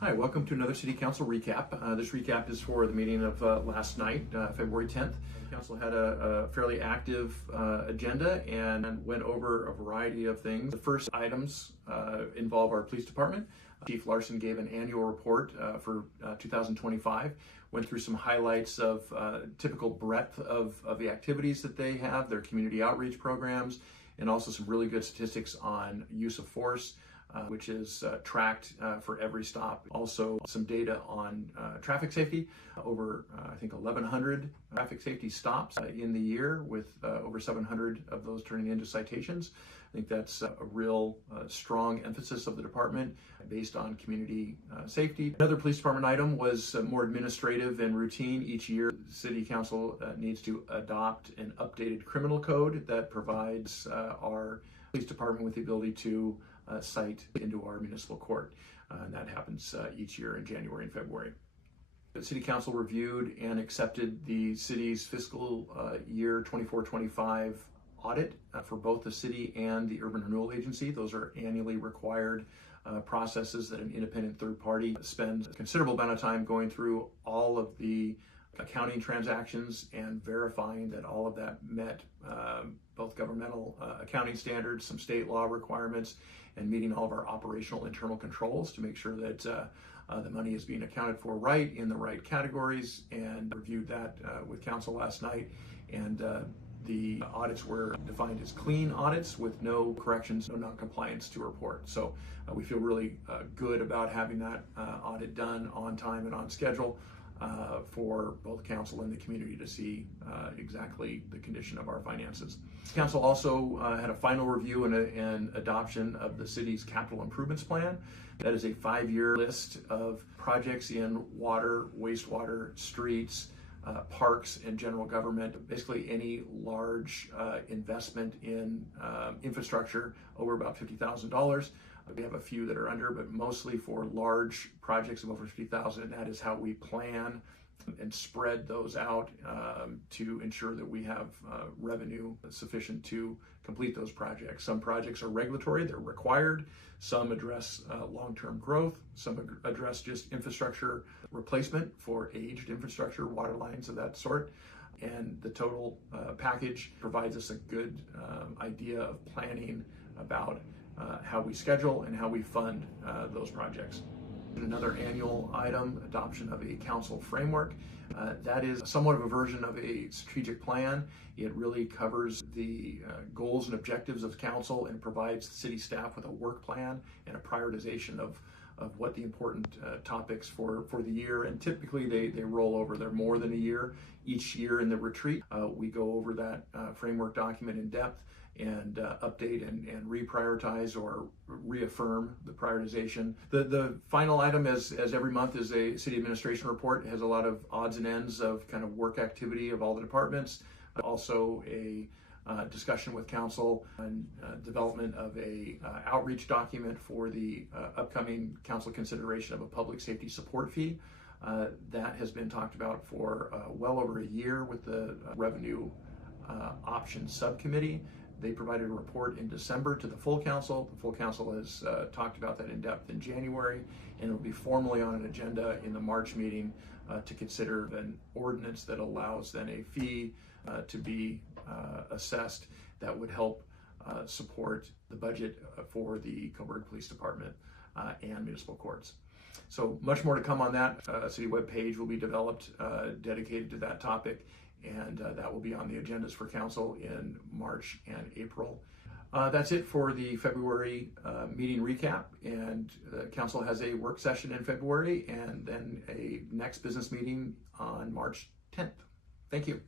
Hi, welcome to another City Council recap. This recap is for the meeting of last night, February 10th. Council had a fairly active agenda and went over a variety of things. The first items involve our police department. Chief Larson gave an annual report for 2025, went through some highlights of typical breadth of the activities that they have, their community outreach programs, and also some really good statistics on use of force, which is tracked for every stop. Also some data on traffic safety, over I think 1,100 traffic safety stops in the year, with over 700 of those turning into citations. I think that's a real strong emphasis of the department based on community safety. Another police department item was more administrative and routine. Each year, City Council needs to adopt an updated criminal code that provides our police department with the ability to cite into our municipal court. And that happens each year in January and February. The City Council reviewed and accepted the city's fiscal year 24-25 audit for both the city and the Urban Renewal Agency. Those are annually required processes that an independent third party spends a considerable amount of time going through all of the accounting transactions and verifying that all of that met both governmental accounting standards, some state law requirements, and meeting all of our operational internal controls to make sure that the money is being accounted for right in the right categories, and reviewed that with council last night. And the audits were defined as clean audits with no corrections, no non-compliance to report. So we feel really good about having that audit done on time and on schedule for both council and the community to see exactly the condition of our finances. Council also had a final review and adoption of the city's capital improvements plan. That is a 5-year list of projects in water, wastewater, streets, parks, and general government. Basically any large investment in infrastructure over about $50,000. We have a few that are under, but mostly for large projects of over $50,000, and that is how we plan and spread those out to ensure that we have revenue sufficient to complete those projects. Some projects are regulatory, they're required. Some address long-term growth. Some address just infrastructure replacement for aged infrastructure, water lines of that sort. And the total package provides us a good idea of planning about how we schedule and how we fund those projects. Another annual item, adoption of a council framework. That is somewhat of a version of a strategic plan. It really covers the goals and objectives of council and provides the city staff with a work plan and a prioritization of what the important topics for the year. And typically they roll over. They're more than a year. Each year in the retreat, we go over that framework document in depth and update and reprioritize or reaffirm the prioritization. The final item, as every month, is a city administration report. It has a lot of odds and ends of kind of work activity of all the departments. Also a discussion with council and development of a outreach document for the upcoming council consideration of a public safety support fee. That has been talked about for well over a year with the revenue options subcommittee. They provided a report in December to the full council. The full council has talked about that in depth in January, and it will be formally on an agenda in the March meeting to consider an ordinance that allows then a fee to be assessed that would help support the budget for the Coburg Police Department and municipal courts. So much more to come on that. City webpage will be developed dedicated to that topic, and that will be on the agendas for council in March and April. That's it for the February meeting recap, and council has a work session in February and then a next business meeting on March 10th. Thank you.